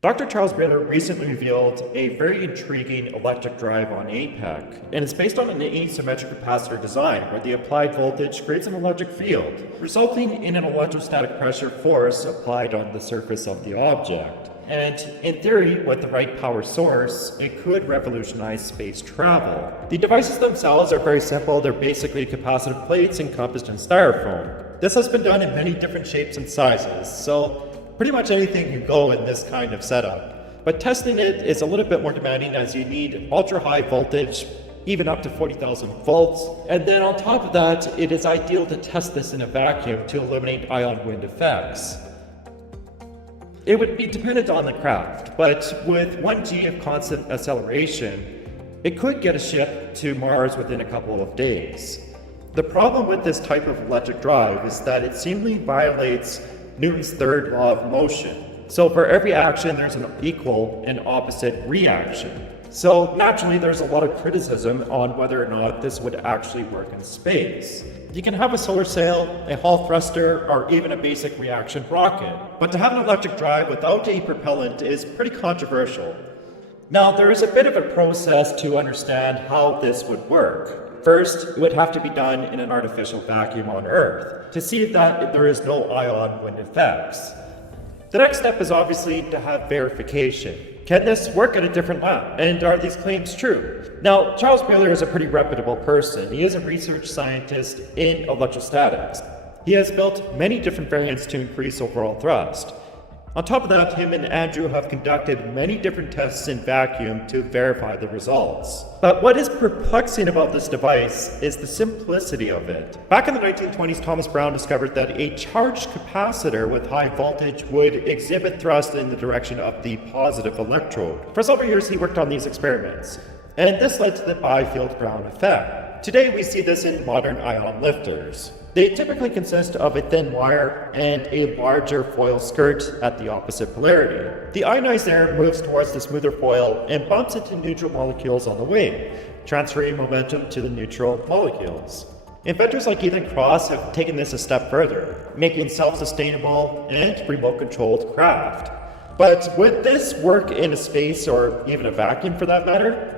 Dr. Charles Baylor recently revealed a very intriguing electric drive on APEC, and it's based on an asymmetric capacitor design where the applied voltage creates an electric field, resulting in an electrostatic pressure force applied on the surface of the object. And in theory, with the right power source, it could revolutionize space travel. The devices themselves are very simple. They're basically capacitive plates encompassed in styrofoam. This has been done in many different shapes and sizes, so pretty much anything can go in this kind of setup. But testing it is a little bit more demanding as you need ultra high voltage, even up to 40,000 volts. And then on top of that, it is ideal to test this in a vacuum to eliminate ion wind effects. It would be dependent on the craft, but with 1 g of constant acceleration, it could get a ship to Mars within a couple of days. The problem with this type of electric drive is that it seemingly violates Newton's third law of motion. So for every action, there's an equal and opposite reaction. So naturally, there's a lot of criticism on whether or not this would actually work in space. You can have a solar sail, a Hall thruster, or even a basic reaction rocket. But to have an electric drive without a propellant is pretty controversial. Now, there is a bit of a process to understand how this would work. First, it would have to be done in an artificial vacuum on Earth to see that there is no ion wind effects. The next step is obviously to have verification. Can this work at a different lab? And are these claims true? Now, Charles Baylor is a pretty reputable person. He is a research scientist in electrostatics. He has built many different variants to increase overall thrust. On top of that, him and Andrew have conducted many different tests in vacuum to verify the results. But what is perplexing about this device is the simplicity of it. Back in the 1920s, Thomas Brown discovered that a charged capacitor with high voltage would exhibit thrust in the direction of the positive electrode. For several years, he worked on these experiments, and this led to the Byfield-Brown effect. Today, we see this in modern ion lifters. They typically consist of a thin wire and a larger foil skirt at the opposite polarity. The ionized air moves towards the smoother foil and bumps into neutral molecules on the way, transferring momentum to the neutral molecules. Inventors like Ethan Cross have taken this a step further, making self-sustainable and remote-controlled craft. But would this work in a space or even a vacuum for that matter?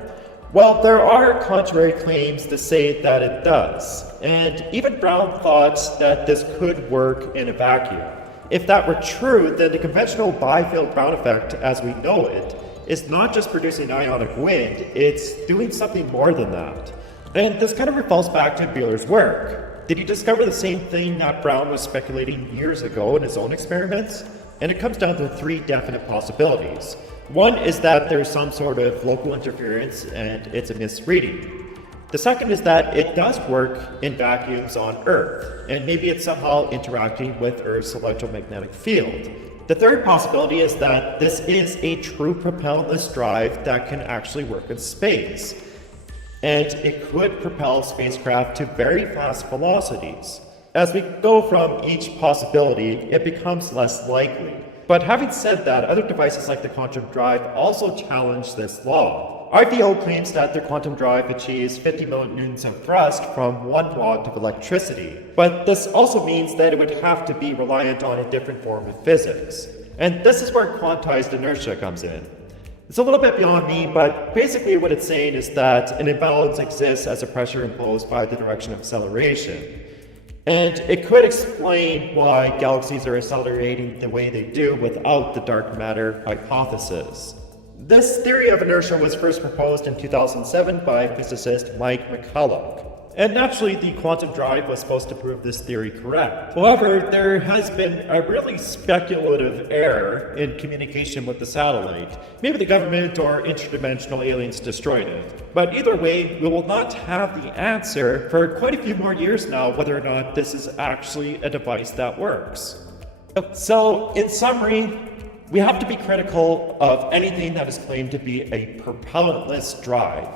Well, there are contrary claims to say that it does, and even Brown thought that this could work in a vacuum. If that were true, then the conventional Byfield-Brown effect, as we know it, is not just producing ionic wind, it's doing something more than that. And this kind of falls back to Baylor's work. Did he discover the same thing that Brown was speculating years ago in his own experiments? And it comes down to 3 definite possibilities. One is that there's some sort of local interference and it's a misreading. The second is that it does work in vacuums on Earth, and maybe it's somehow interacting with Earth's electromagnetic field. The third possibility is that this is a true propellantless drive that can actually work in space, and it could propel spacecraft to very fast velocities. As we go from each possibility, it becomes less likely. But having said that, other devices like the quantum drive also challenge this law. RVO claims that their quantum drive achieves 50 millinewtons of thrust from 1 watt of electricity. But this also means that it would have to be reliant on a different form of physics. And this is where quantized inertia comes in. It's a little bit beyond me, but basically what it's saying is that an imbalance exists as a pressure imposed by the direction of acceleration. And it could explain why galaxies are accelerating the way they do without the dark matter hypothesis. This theory of inertia was first proposed in 2007 by physicist Mike McCulloch. And naturally, the quantum drive was supposed to prove this theory correct. However, there has been a really speculative error in communication with the satellite. Maybe the government or interdimensional aliens destroyed it. But either way, we will not have the answer for quite a few more years now whether or not this is actually a device that works. So, in summary, we have to be critical of anything that is claimed to be a propellantless drive.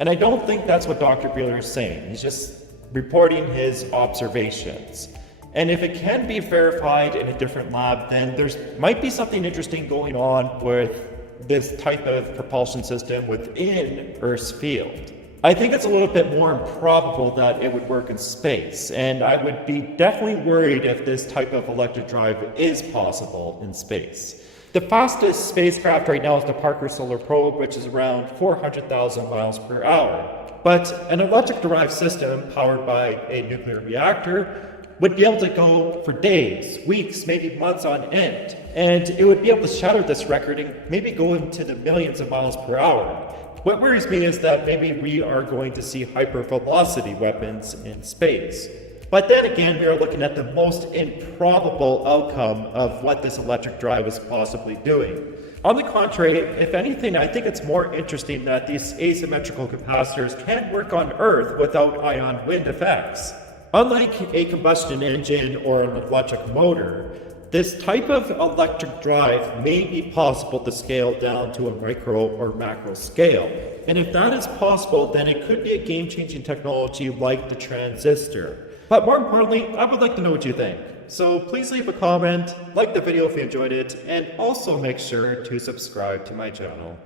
And I don't think that's what Dr. Baylor is saying. He's just reporting his observations. And if it can be verified in a different lab, then there might be something interesting going on with this type of propulsion system within Earth's field. I think it's a little bit more improbable that it would work in space, and I would be definitely worried if this type of electric drive is possible in space. The fastest spacecraft right now is the Parker Solar Probe, which is around 400,000 miles per hour. But an electric-derived system powered by a nuclear reactor would be able to go for days, weeks, maybe months on end. And it would be able to shatter this record and maybe go into the millions of miles per hour. What worries me is that maybe we are going to see hypervelocity weapons in space. But then again, we are looking at the most improbable outcome of what this electric drive is possibly doing. On the contrary, if anything, I think it's more interesting that these asymmetrical capacitors can work on Earth without ion wind effects. Unlike a combustion engine or an electric motor, this type of electric drive may be possible to scale down to a micro or macro scale. And if that is possible, then it could be a game-changing technology like the transistor. But more importantly, I would like to know what you think. So please leave a comment, like the video if you enjoyed it, and also make sure to subscribe to my channel.